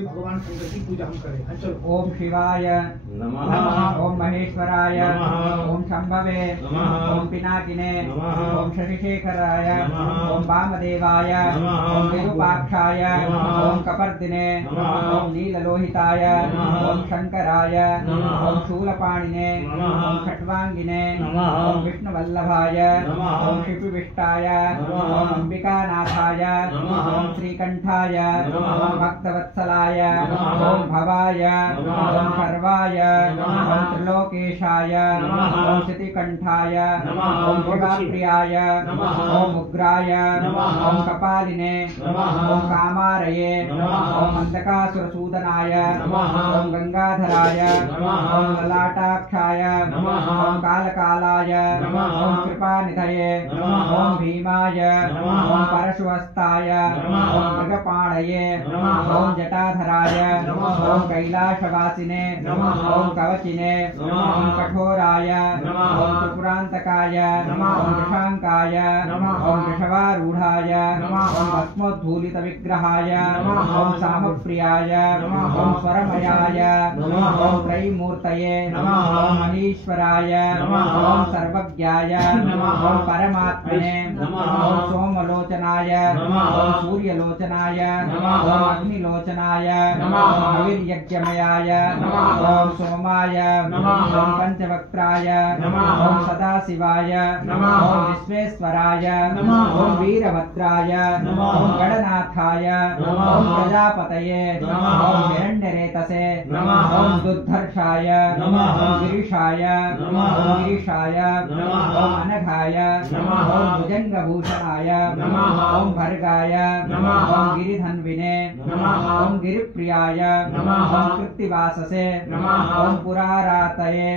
भगवान शंकर की पूजा हम करें। चलो। ओम शिवाय नमः, ओम महेश्वराय नमः, ओम शंभवे नमः, ओम पिनाकिने नमः, ओम शशिशेखराय नमः, ओम वामदेवाय नमः, ओम विरूपाक्षाय नमः, ओम कपर्दिने नमः, ओम नीललोहिताय नमः, ओम शंकराय नमः, ओम शूलपाणिने नमः, ओम खट्वांगिने नमः, ओम विष्णुवल्लभाय नमः, ओम शिपिविष्टाय नमः, ओम अंबिकानाथाय नमः, ओम श्रीकंठाय नमः, ओम भक्तवत्सलाय ओम भवाय ओम सर्वाय ओम त्रिलोकेशाय ओम श्रुतिकंठाय ओम शिवाप्रियाय ओम उग्राय ओम कपालिने ओम कामारये ओम अंधकासुरसूदनाय ओम गंगाधराय ओम ललाटाक्षाय ओम कालकालाय ओम कृपानिधये ओम भीमाय ओम परशुहस्ताय ओम मृगपाणये ओम जटाधराय ओम कैलाशवासिने ओम कवचिने ओम कठोराय ओम त्रिपुरांतकाय ओम वृषांकाय ओम वृषवारूढ़ाय ओम भस्मोद्धूलित विग्रहाय ओम सामप्रियाय ओम स्वरमयाय ओम त्रयीमूर्तये ओम मनीश्वराय ओम सर्वज्ञाय ओम परमात्मने ओम सोमलोचनाय ओम सूर्यलोचनाय ओम अग्निलोचनाय ओम हविर्यज्ञमयाय ओम सोमाय ओम पंचवक्त्राय ओम सदाशिवाय ओम विश्वेश्वराय ओम वीरभद्राय ओम गणनाथाय ओम प्रजापतये ओम हिरण्यरेतसे ओम दुर्धर्षाय ओम गिरीशाय ओम अनघाय ओम भुजंगभूषणाय ओम भर्गाय ओम गिरिधन्विने ओम गिरिप्रियाय ओम कृत्तिवाससे ओम पुरारातये।